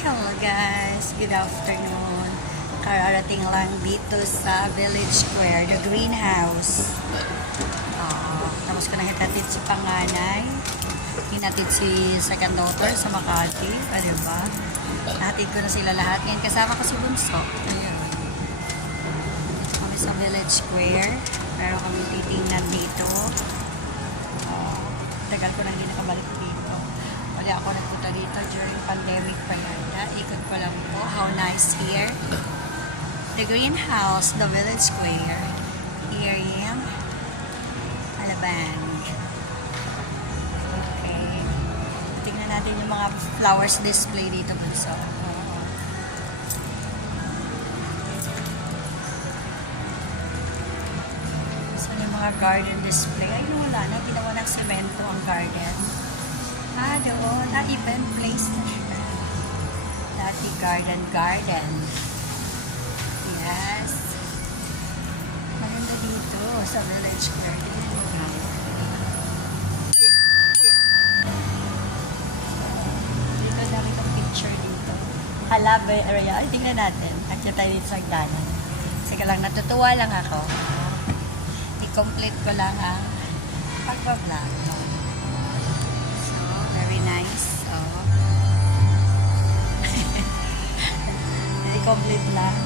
Hello guys, good afternoon. Kararating lang dito sa Village Square, the greenhouse. Tapos ko nang hinatid si panganay. Hinatid si second daughter sa Makati. Diba? Nahatid ko na sila lahat. Ngayon kasama ko si Bunso. Ayan. Dito kami sa Village Square. Meron kami titingnan dito. Tagal ko nang hindi nakabalik dito. Wala ako nagpunta dito during pandemic pa yata. Ikot ko lang po. How nice here. The greenhouse, the Village Square. Here in Alabang. Okay. Tingnan natin yung mga flowers display dito, Bunso. Saan yung mga garden display? Ay, wala na. Ginawa ng semento ang garden. Doon. Event place na siya. Dati garden. Yes. Maganda dito sa Village Square. Dito dami kong picture dito. Halabay area. Ay, tingnan natin. Actually tayo dito sa hagdanan. Sige lang, natutuwa lang ako. I-complete ko lang ang pagpa-vlog. So, very nice. I-complete lang.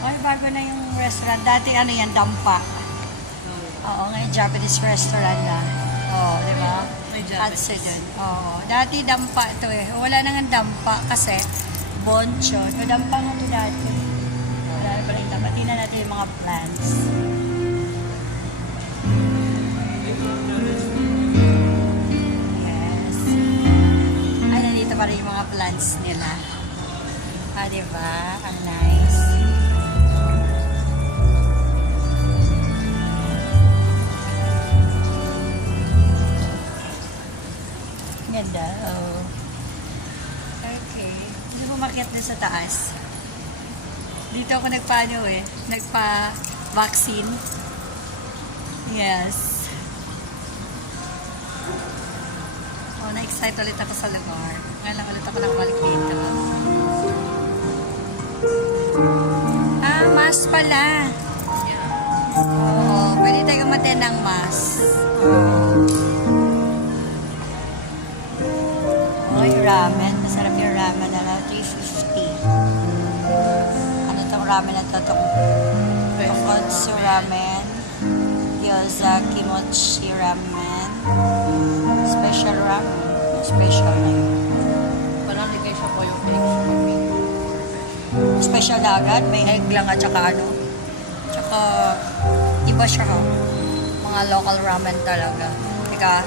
Ay, bago na yung restaurant. Dati ano yan, dampa. Oo, ngayon Japanese restaurant na. Oo, di ba? Hatse dun. Oo. Dati dampa to eh. Wala na nga dampa kasi boncho. Yung dampa nga to dati. Wala na pala yung dampa. Tingnan natin yung mga plants. Yes. Ay, nandito pa rin yung mga plants nila. Diba? Ang nice. Ganda. Oh. Okay. Hindi mo makit na sa taas. Dito ako nagpa-ano eh. Nagpa-vaccine. Yes. Oh, na-excite ulit ako sa lugar. Ngayon lang ulit ako nakabalik dito. Mass pala. Oo, pwede tayong umattend ng mass. Yung ramen. Masarap yung ramen na lang. 350. Ano itong ramen na ito? Tonkotsu ramen. Gyoza kimochi ramen. Special ramen. Special na yun. Pananigay siya po yung eggs. Special na agad. May egg lang at saka ano. Tsaka iba siya ha. Mga local ramen talaga. Teka,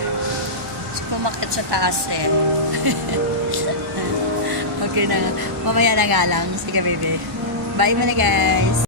pumakit sa taas eh. Okay na. Mamaya na nga lang. Sige baby. Bye mo na guys.